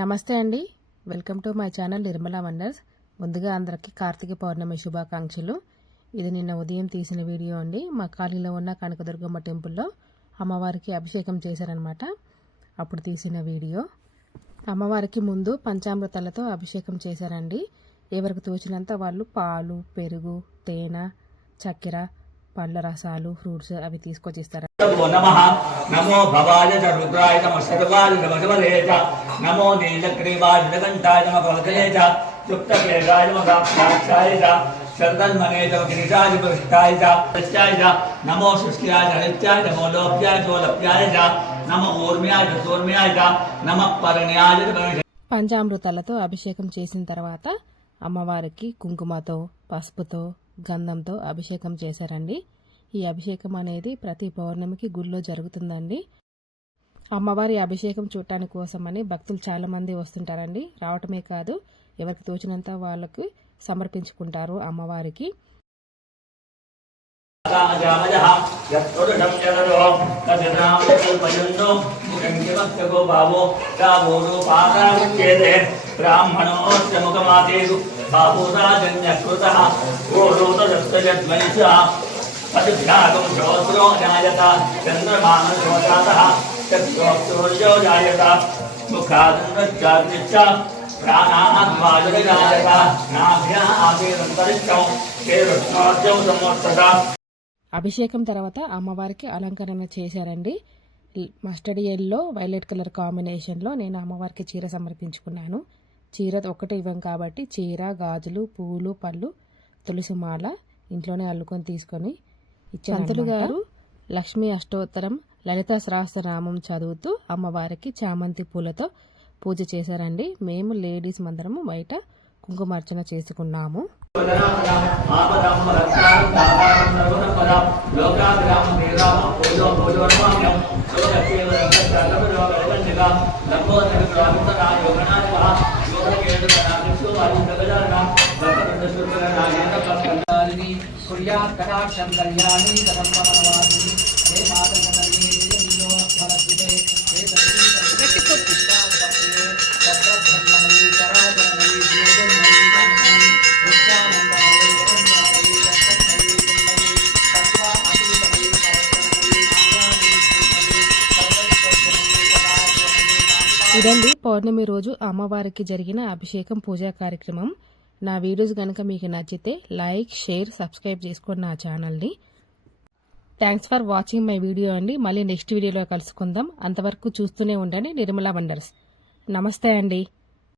నమస్తే అండి. Welcome to my channel Nirmala wonders. ముందుగా అందరికీ కార్తీక పౌర్ణమి శుభాకాంక్షలు. ఇది నిన్న ఉదయం తీసిన వీడియో అండి. మా కాలనీలో ఉన్న కనకదుర్గమ్మ టెంపుల్లో అమ్మవారికి అభిషేకం చేశారనమాట అప్పుడు తీసిన వీడియో. అమ్మవారికి ముందు పంచామృతాలతో అభిషేకం చేశారండి. ఎవరికి తోచినంత వాళ్ళు పాలు పెరుగు తేనె చక్కెర పళ్ళ రసాలు ఫ్రూట్స్ అవి తీసుకొచ్చిస్తారు నమో భవాయ రుద్రాయ నమ సర్వాయ నమ నమో నీలగ్రీవాయ నీలకంఠాయ నమ కవలకలే చ యుక్తకేశాయ నమ సాక్షాయ చ శరదన్మనే చ గిరిజాయ పుష్టాయ చ సత్యాయ చ నమో సృష్ట్యాయ చ నిత్యాయ నమో లోక్యాయ చ చ నమ ఊర్మ్యాయ సూర్మ్యాయ చ నమ పరణ్యాయ పంచామృతాలతో అభిషేకం చేసిన తర్వాత అమ్మవారికి కుంకుమతో పసుపుతో గంధంతో అభిషేకం చేశారండి. ఈ అభిషేకం అనేది ప్రతి పౌర్ణమికి గుళ్ళో జరుగుతుందండి. అమ్మవారి అభిషేకం చూడటానికి కోసమని భక్తులు చాలామంది వస్తుంటారండి. రావటమే కాదు ఎవరికి తోచినంత వాళ్ళకి సమర్పించుకుంటారు అమ్మవారికి. కామజామజః అభిషేకం తర్వాత అమ్మవారికి అలంకరణ చేశారండి. మస్టర్డ్ ఎల్లో వైలెట్ కలర్ కాంబినేషన్లో నేను అమ్మవారికి చీర సమర్పించుకున్నాను. చీర ఒకటే ఇవ్వం కాబట్టి చీర గాజులు పువ్వులు పళ్ళు తులసి మాల ఇంట్లోనే అల్లుకొని తీసుకొని ఇచ్చారు గారు లక్ష్మీ అష్టోత్తరం లలిత సహస్రనామం చదువుతూ అమ్మవారికి చామంతి పూలతో పూజ చేశారండి. మేము లేడీస్ మందరము బయట కుంకుమార్చన చేసుకున్నాము. కుర్యాత్ కటాక్షం కళ్యాణి కదంబరవాసిని హే మాతృ ఇదండి పౌర్ణమి రోజు అమ్మవారికి జరిగిన అభిషేకం పూజా కార్యక్రమం. నా వీడియోస్ కనుక మీకు నచ్చితే లైక్ షేర్ సబ్స్క్రైబ్ చేసుకోండి నా ఛానల్ని thanks for watching my video అండి. మళ్ళీ నెక్స్ట్ వీడియోలో కలుసుకుందాం. అంతవరకు చూస్తూనే ఉండండి. నిర్మలా వండర్స్. నమస్తే అండి.